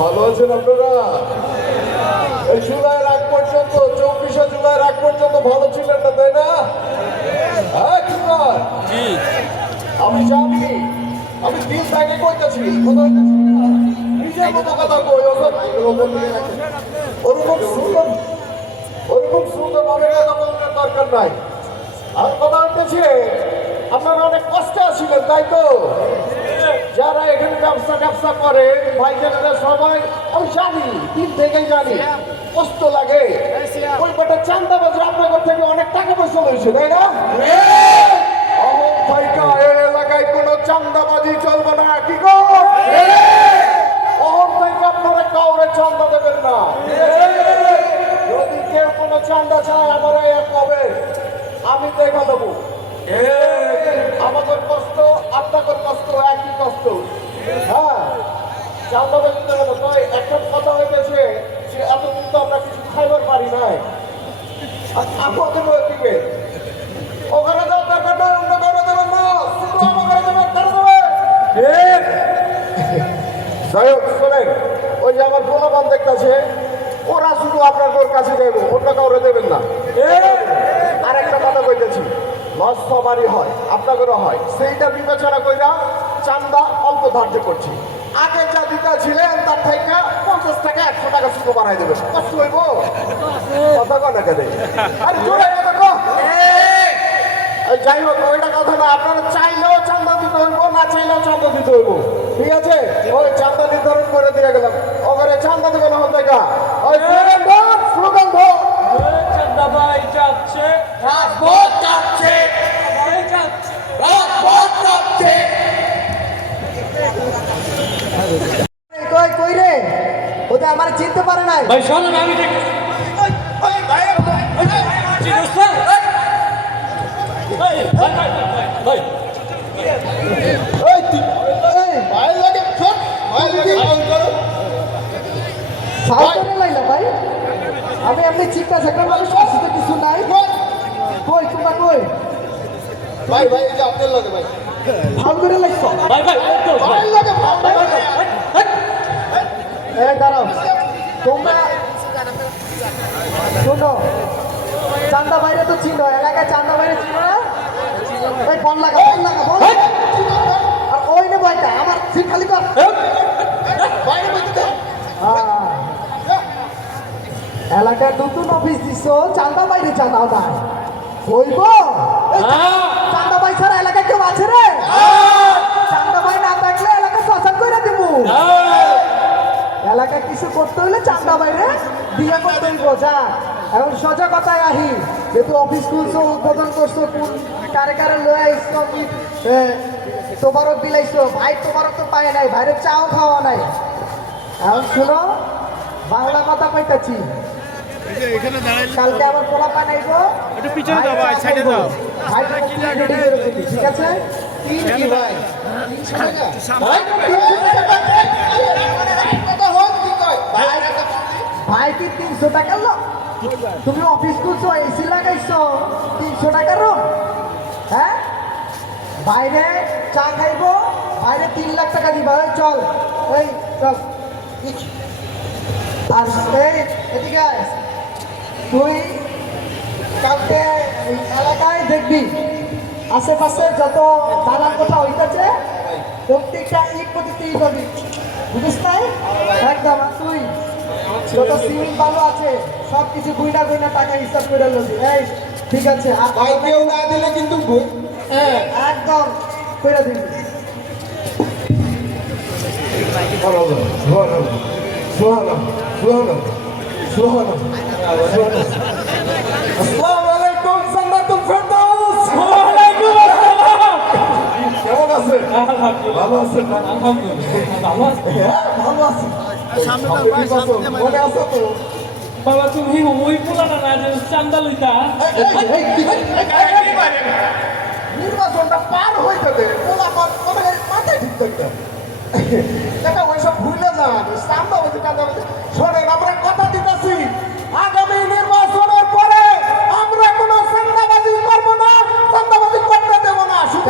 ভালো আছেন আপনারা? এই জুলাইয়ের আগ পর্যন্ত চব্বিশে জুলাইয়ের আগ পর্যন্ত ভালো ছিলেন না তাই না? হ্যাঁ? আমি জানি আমি দিন থেকে কইতেছি। নিজের মতো কথা কই ওরকম সুন্দর ওরকম সুন্দর ভাবে কথা বলার দরকার নাই। আর কথা হইতেছে আপনারা অনেক কষ্টে আছিলেন তাই তো? যারা এখানে ব্যবসা ব্যবসা করে ভাইজানেরা সবাই আমি জানি দিন থেকেই জানি কষ্ট লাগে। ওই বেটা চান্দা বাজার আপনাদের থেকে অনেক টাকা পয়সা লইছে তাই না? ভাইকা এর এলাকায় কোনো চান্দাবাজি চলবে না কি গো? অহম ভাইকা আপনারা কাউরে চান্দা দেবেন না। যদি কেউ কোনো চান্দা চায় আমার এক হবে। আমি দেখা দেবো আমাদের কষ্ট আপনাদের কষ্ট একই কষ্ট হ্যাঁ চান্দা বেঁচতে গেল তো একটা কথা গেছে যে এতদিন তো আমরা কিছু খাইবার পারি নাই। আর আপনাদের দিকে ওখানে যাও দরকার নাই অন্য কারও দেবেন না। শুধু আমাকে দেবেন কারও দেবেন ওই যে আমার পোলাপান দেখতেছে, ওরা শুধু আপনার কাছে যাইব, অন্য কাউরে দেবেন না। আর একটা কথা কইতেছি লস সবারই হয়, আপনাদেরও হয়। সেইটা বিবেচনা কইরা চান্দা অল্প ধার্য করছি। আগে যা দিতে ছিলেন তার থেকে পঞ্চাশ টাকা একশো টাকা শুধু বাড়াই দেবেন কষ্ট হইব? কথা কন না কেন আর জোরে যাই হোক ওইটা কথা না আপনারা চাইলেও চান্দা দিতে হইব না চাইলেও চান্দা দিতে হইব। ঠিক আছে? ওই চান্দা নির্ধারণ করে দিয়ে গেলাম। ওখানে চান্দা দেবে না গা ওই স্লোগান ধর স্লোগান ধর চান্দাবাই যাচ্ছে। রাজপথ যাচ্ছে সবাই যাচ্ছে রাজপথ যাচ্ছে কই কই রে ওটা আমার চিনতে পারে নাই ভাই শোনেন আমি দেখি চিনিস না? ভাই, ভাই, ভাই, ভাই, ভাই। এই তুই এই ভাই লাগে ছোট ভাই লাগে কাউন্ট করো সাউন্ডারে লাইলা ভাই। আমি এমনি চিন্তা সেখানে মানুষ আসতে কিছু নাই। কই? তোমরা কই? ভাই ভাই এই যে আপনার লাগে ভাই। ফাল করে লাইছো। ভাই, ভাই, ভাই। ভাই লাগে ভাই ভাই, ভাই, ভাই, ভাই, ভাই। এই দাঁড়াও। তোমরা শোনো চান্দা বাইরে তো চিনো এলাকায় চান্দা বাইরে চিনো না? ওই বল লাগা বল লাগা বল। আর ওই নে বইটা আমার সিট খালি কর। বাইরে বইতে হ্যাঁ। এলাকায় নতুন অফিস দিছো চান্দা বাইরে চাঁদাও নাই হইব হ্যাঁ, চান্দা বাই ছাড়া এলাকায় কেউ আছে রে? চান্দা বাই না থাকলে এলাকা শ্মশান করে দিব হ্যাঁ। এলাকায় কিছু করতে হইলে চান্দা বাইরে দিয়ে করতে হইব যা এখন সোজা কথায় আহি যেহেতু অফিস খুলছো উদ্বোধন করছ কোন কারে কারে লয়ে আইছো কি? তোমারও বিলাইছো ভাই তোমারও তো পায় নাই ভাইরে চাও খাওয়া নাই। এখন শুনো বাংলা কথা কইতাছি। কালকে আবার পোলা পানাইবো একটু পিছনে দাও ভাই, সাইডে দাও। ঠিক আছে? তিন কি ভাই? তিনশো টাকা ভাই? তিনশো টাকা কি ভাই কি তিনশো টাকা লো তুমি অফিস করছ এসি লাগাইছো, তিনশো টাকার রুম হ্যাঁ? বাইরে চা খাইবো, বাইরে তিন লাখ টাকা দিবা। ওই চল, এই চল। আর। তুই কালকে এলাকায় দেখবি। আশেপাশে যত দালান কোঠা হইতেছে, প্রত্যেকটা ইট প্রতিটি ইট হবি বুঝিস নাই? একদম তুই যত সিমেন্ট ভালো আছে সব কিছু গুইনা গুইনা টাকা হিসাব করে লবি। এই ঠিক আছে আর ভাই কেউ না দিলে কিন্তু ভুল। হ্যাঁ একদম করে দিবি। আসসালামু আলাইকুম আলহামদুলিল্লাহ, ভালো আছি। হ্যাঁ ভালো আছি আছো? মনে আছো তো বাবা তুমি ওই পোলাটা না যে চান্দা লইতা নির্বাচনটা পার হইতে দে পোলা মাথায় ঠিক থাকতে দেখা ওইসব ভুলে সামনে হচ্ছে কাজে শোনেন আমরা কথা দিতেছি আগামী নির্বাচনের পরে আমরা কোনো চান্দাবাজি করব না চান্দাবাজি করতে দেবো না শুধু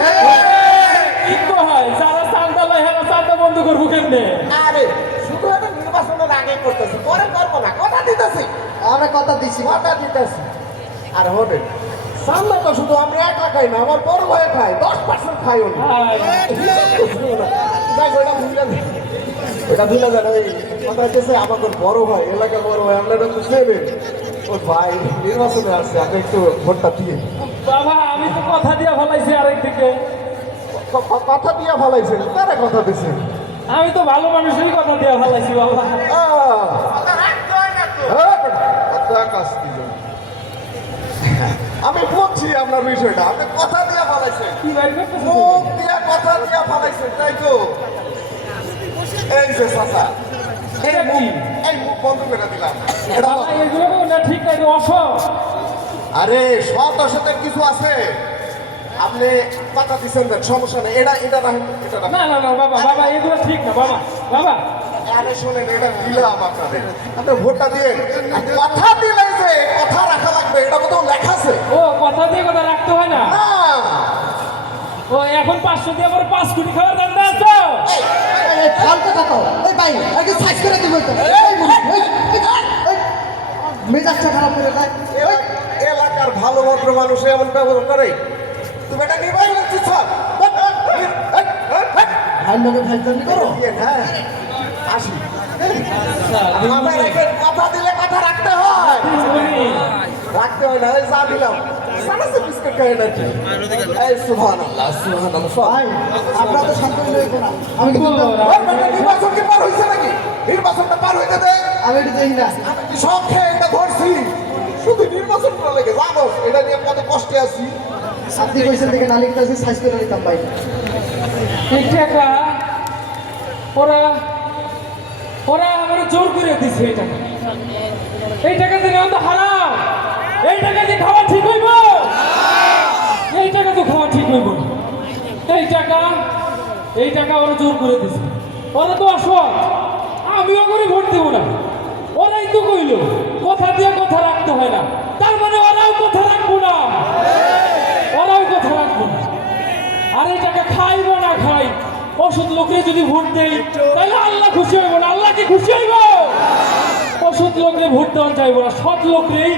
কি হয় যারা চান্দা লয় হেরা চান্দা বন্ধ করব কেমনে আরে শুধু একটা নির্বাচন দিছি মাথা দিতেছি। আর হবে সামনে তো শুধু আমরা একা খাই না আমার বড় ভাই খাই দশ পার্সেন্ট খাই উনি যাক ওটা ভুলে যান ওটা ভুলে যান ওই কথা হচ্ছে আমাদের বড় ভাই এলাকার বড় ভাই আপনারা তো সেবেন ওর ভাই নির্বাচনে আসছে আপনি একটু ভোটটা দিয়ে বাবা আমি তো কথা দিয়ে ফেলাইছি আরেক দিকে ক- ক- কথা দিয়ে ভালাইছেন তারা কথা দিছেন আমি তো ভালো মানুষেরই কথা দিয়ে ফেলাইছি বাবা আহ! হ্যাঁ, বেটা, কথা কাজ দিল। আমি বুঝছি আপনার বিষয়টা। আপনি কথা দিয়ে ভাই মুখ দিয়া কথা দিয়া ফালাইছেন তাই তো? এই যে চাচা এই? মুখ এই মুখ বন্ধ করে দিলাম। এটা ঠিক নাই অসৎ। আরে সৎ অসতের কিছু আছে? আপনি কথা দিচ্ছেন দেন সমস্যা নেই। এটা এটা রাখেন এটা না। না না বাবা বাবা এগুলো ঠিক না বাবা বাবা। আরে শোনেন এটা দিলাম আপনাদের। আপনি ভোটটা দিয়ে কথা দিলে যে কথা রাখা লাগবে এটা কোথাও লেখা আছে ও কথা দিয়ে কথা রাখতে হয় না না ও এখন পাঁচশো দিয়ে আবার পাঁচ কোটি খাওয়ার দান্দা আছে এই ফালতু কথা এই ভাই আগে সাইজ করে দিব মেজাজটা খারাপ করে দেয় এলাকার ভালো ভদ্র মানুষ এমন ব্যবহার করে তুমি এটা নিবাই বলছিস ভাই লোকে ফাইজলামি করো হ্যাঁ আসি কথা দিলে কথা রাখতে হয় রাখতে হয় না দিলাম সারাসে বিস্কুট নাকি এই সুবহান আল্লাহ সুবহান আপনার তো শান্ত আমি কিন্তু নির্বাচন পার হয়েছে নাকি? নির্বাচনটা পার হইতে দে। আমি এটা দেখি না। আমি কি সব খেয়ে এটা ধরছি? শুধু নির্বাচন করা লেগে জানো এটা নিয়ে কত কষ্টে আছি। আপনি কইছেন দেখে নালিকটা আছে সাইজ করে নিতাম ভাই। টাকা ওরা ওরা আমার জোর করে দিছে এই টাকা। এই টাকা দিয়ে তো হারাম। এই টাকা দিয়ে খাওয়া ঠিক হইব? টাকা ঠিক হইব এই টাকা এই টাকা ওরা জোর করে দিছে। ওরা তো অসৎ। আমিও করে ভোট দেবো না। ওরাই তো কইল, কথা দিয়ে কথা রাখতে হয় না। তার মানে ওরাও কথা রাখব না। ওরাও কথা রাখব না। আর এই টাকা খাইব না খাই। ওষুধ লোকরে যদি ভোট দেই তাহলে আল্লাহ খুশি হইব না। আল্লাহ কি খুশি হইব? ওষুধ লোকরে ভোট দেওয়া যাইব না। সৎ লোকরেই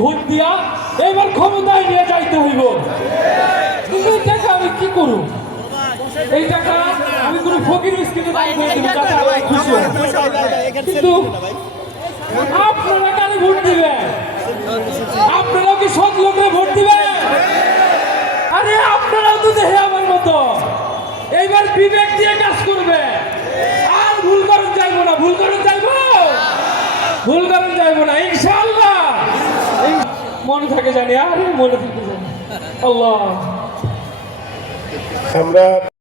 ভোট দিয়া এবার ক্ষমতায় নিয়ে যাইতে হইব। এই টাকা আমি কি করব? এই টাকা আমি কোনো ফকির মিসকিনে দান করে দেবো আল্লাহ খুশি কিন্তু আপনারা কারে ভোট দিবেন? আপনারাও কি সৎ লোকরে ভোট দিবেন? আরে আপনারাও তো দেহে আমার মতো। এইবার বিবেক দিয়ে কাজ করবে। আর ভুল করেন যাইবো না ভুল করেন যাইবো। ভুল করেন যাইবো না ইনশাআল্লাহ। মনে থাকে জানি আরে মনে থাকে জানি। আল্লাহ। আমরা